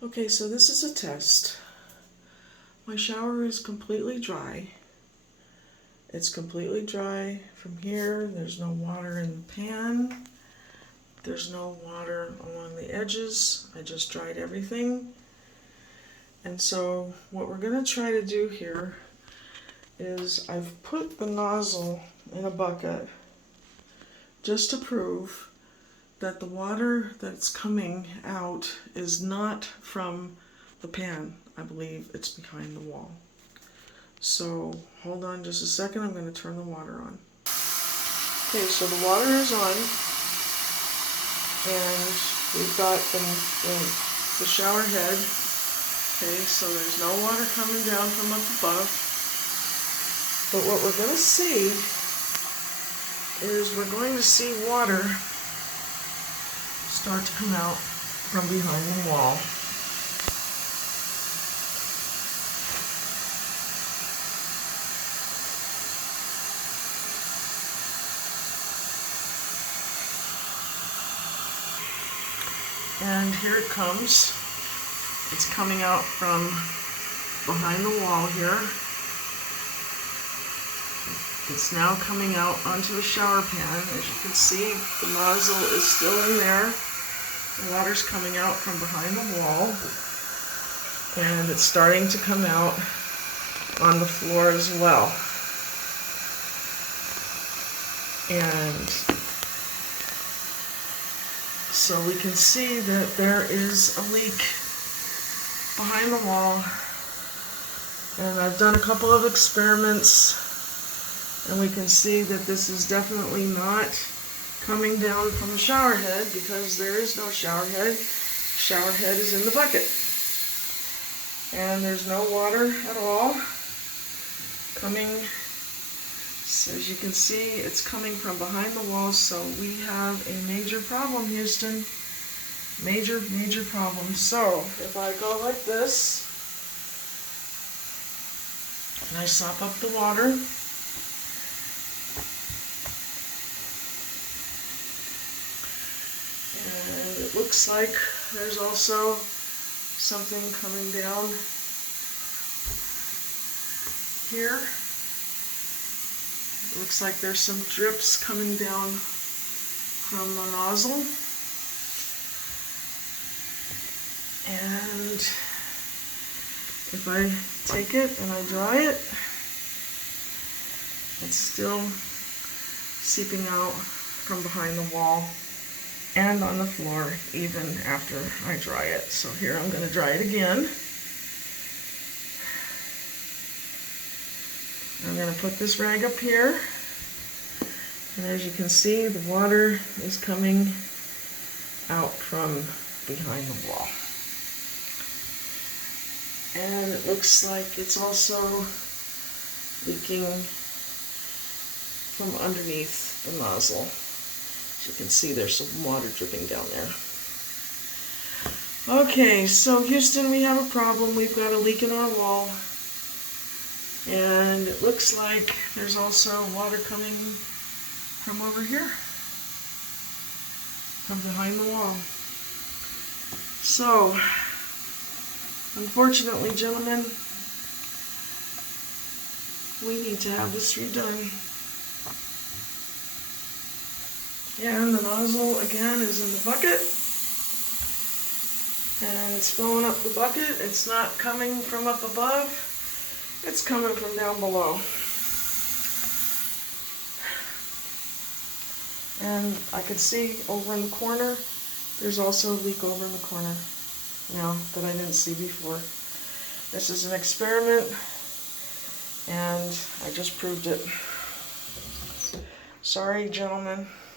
Okay, so this is a test. My shower is completely dry. It's completely dry from here. There's no water in the pan. There's no water along the edges. I just dried everything. And so what we're going to try to do here is I've put the nozzle in a bucket just to prove that the water that's coming out is not from the pan. I believe it's behind the wall. So hold on just a second, I'm going to turn the water on. Okay, so the water is on, and we've got the shower head. Okay, so there's no water coming down from up above. But what we're going to see is we're going to see water start to come out from behind the wall. And here it comes. It's coming out from behind the wall here. It's now coming out onto the shower pan. As you can see, the nozzle is still in there. The water's coming out from behind the wall. And it's starting to come out on the floor as well. And so we can see that there is a leak behind the wall. And I've done a couple of experiments, and we can see that this is definitely not coming down from the shower head, because there is no shower head. Shower head is in the bucket. And there's no water at all coming. So as you can see, it's coming from behind the wall, so we have a major problem, Houston. Major problem. So if I go like this, and I sop up the water, and it looks like there's also something coming down here. It looks like there's some drips coming down from the nozzle. And if I take it and I dry it, it's still seeping out from behind the wall and on the floor even after I dry it. So here I'm going to dry it again. I'm going to put this rag up here, and as you can see, the water is coming out from behind the wall. And it looks like it's also leaking from underneath the nozzle. As you can see, there's some water dripping down there. Okay, so Houston, we have a problem. We've got a leak in our wall. And it looks like there's also water coming from over here, from behind the wall. So, unfortunately, gentlemen, we need to have this redone. And the nozzle, again, is in the bucket. And it's filling up the bucket. It's not coming from up above. It's coming from down below. And I could see over in the corner, there's also a leak over in the corner now that I didn't see before. This is an experiment, and I just proved it. Sorry, gentlemen.